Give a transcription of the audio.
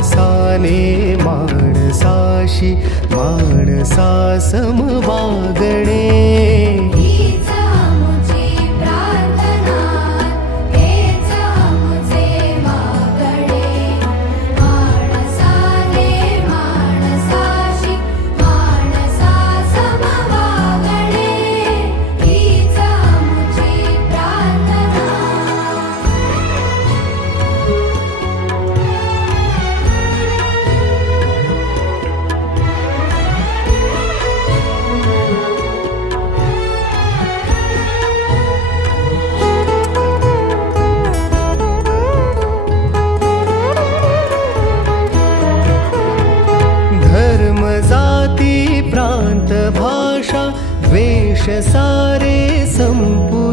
माणसाने माणसाशी माणसा सम वागणे. हीच आमुची प्रार्थना, हेच आमुचे मागणे. माणसाने माणसाशी माणसा सम वागणे. हीच आमुची प्रार्थना. धर्म जाती प्रांत भाषा द्वेष सारे संपू